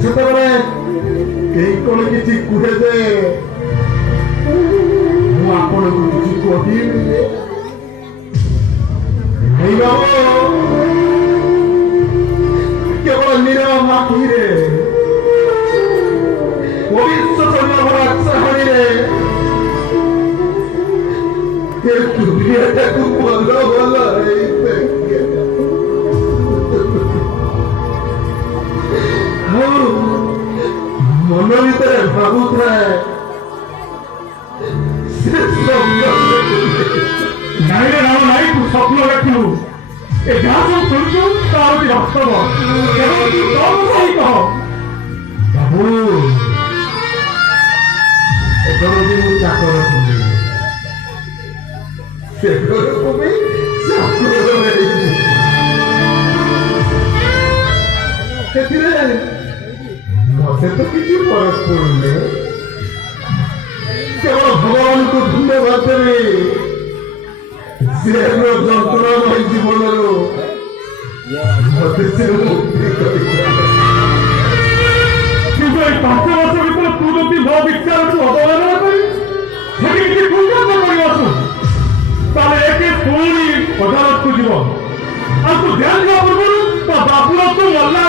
ସେତେବେଳେ କେହି କଣ କିଛି କୁହେ ଯେ ମୁଁ ଆପଣଙ୍କୁ କିଛି କହିବି କେବଳ ନିରବ ମାଟିରେ ଭବିଷ୍ୟତ ଚାହାଣୀରେ ଦୁନିଆଟାକୁ ଭଲ ଭଲ ମନ ଭିତରେ ଭାବୁଥାଏ ନାଇଁରେ ରାମ ନାଇଁ ତୁ ସ୍ୱପ୍ନ ଦେଖିଲୁ ଏ ଯାହା ସବୁ ଶୁଣୁଛୁ ତା ହଉଛି ବାସ୍ତବ କେବଳ ତୁ ତୋ କଥା ହିଁ କହ ବାବୁ ଏଥର ବି ମୁଁ ଚାକର ଥିଲି ସେଥରକୁ ବି ଚାକର ହେଇଛି ସେଥିରେ ମତେ ତ କିଛି ଫରକ ପଡୁନି କେବଳ ଭଗବାନଙ୍କୁ ଧନ୍ୟବାଦ ଦେବି ସେ ଯନ୍ତ୍ରଣାମୟ ଜୀବନରୁ ମତେ ସେ ମୁକ୍ତି କରିଥିଲେ କିନ୍ତୁ ଏଇ 5 ବର୍ଷ ଭିତରେ ତୁ ଯଦି ମୋ ବିଚାରକୁ ଅବହେଳନ କରି ସେଠି କିଛି କୁଣ୍ଡନ କରି ଆସୁ ତାହେଲେ ଏକେ ପୁଣି ଅଦାଲତକୁ ଯିବ ଆଉ ତୁ ଧ୍ୟାନ ଦେବା ପୂର୍ବରୁ ତା ବାପୁର ତୁ ମଲା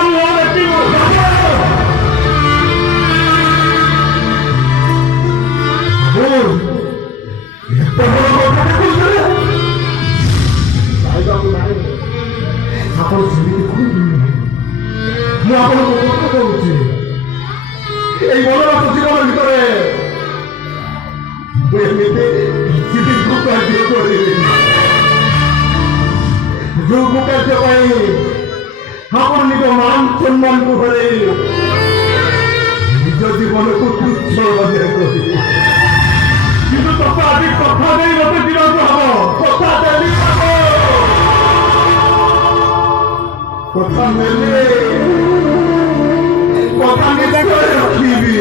ଆପଣ ସେମିତି କୁହନ୍ତୁ ମୁଁ ଆପଣଙ୍କୁ କଥା କହୁଛି ଏଇ ବନବାସ ଜୀବନ ଭିତରେ ମୁଁ ଏମିତି କିଛି କାର୍ଯ୍ୟ କରିବି ଯୋଉ କାର୍ଯ୍ୟ ପାଇଁ ଆପଣ ନିଜ ମାନ ସମ୍ମାନକୁ ହରେଇ ନିଜ ଜୀବନକୁ ତୁଚ୍ଛ ମନେ କରିବେ କିନ୍ତୁ ତୋତେ ଆଜି କଥା ଦେଇ ମତେ ଯିବାକୁ ହବ କଥା ଦେଲି କଥା ନେଲେ କଥା ନିଶ୍ଚୟ ରଖିବି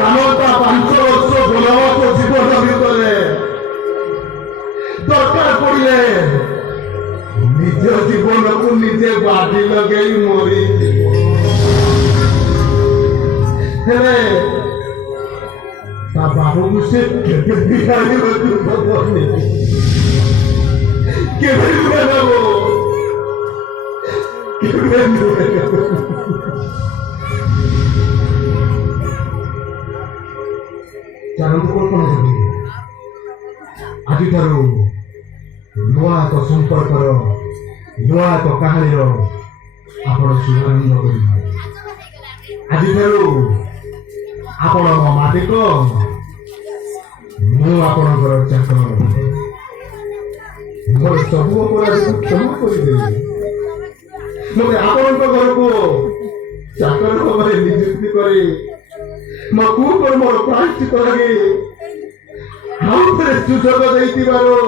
ରାମତା 5 ବର୍ଷ ବନବାସ ଜୀବନ ଭିତରେ ଦରକାର ପଡ଼ିଲେ ନିଜ ଜୀବନକୁ ନିଜେ ବାଜି ଲଗେଇ ମରିଯିବ ହେଲେ ତା ବାବୁକୁ ସେ କେବେ ବି ହାରିବାକୁ ଦେବନି କେବେ ନୁହେଁ ବାବୁ କେବେ ନୁହେଁ ଚାଲନ୍ତୁ କଳ୍ପନା କରିବେ ଆଜିଠାରୁ ନୂଆ ଏକ ସମ୍ପର୍କର ନୂଆ ଏକ କାହାଣୀର ଆପଣ ଶୁଭାରମ୍ଭ କରିବେ ଆଜିଠାରୁ ଆପଣ ମୋ ମାଲିକ ମୁଁ ଆପଣଙ୍କର ଚାକର ମୋର ସବୁ ଅପରାଧକୁ କ୍ଷମା କରିଦେବି ମୋତେ ଆପଣଙ୍କ ଘରକୁ ଚାକର ଭାବରେ ନିଯୁକ୍ତି କରି ମୋ କୁକର୍ମର ପ୍ରାୟଶ୍ଚିତ ଲାଗି ଆଉ ଥରେ ସୁଯୋଗ ଦେଇଥିବାରୁ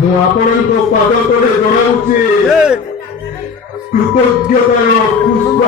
ମୁଁ ଆପଣଙ୍କ ପାଦ ତଳେ ଜଣାଉଛି କୃତଜ୍ଞତାର ପୁଷ୍ପ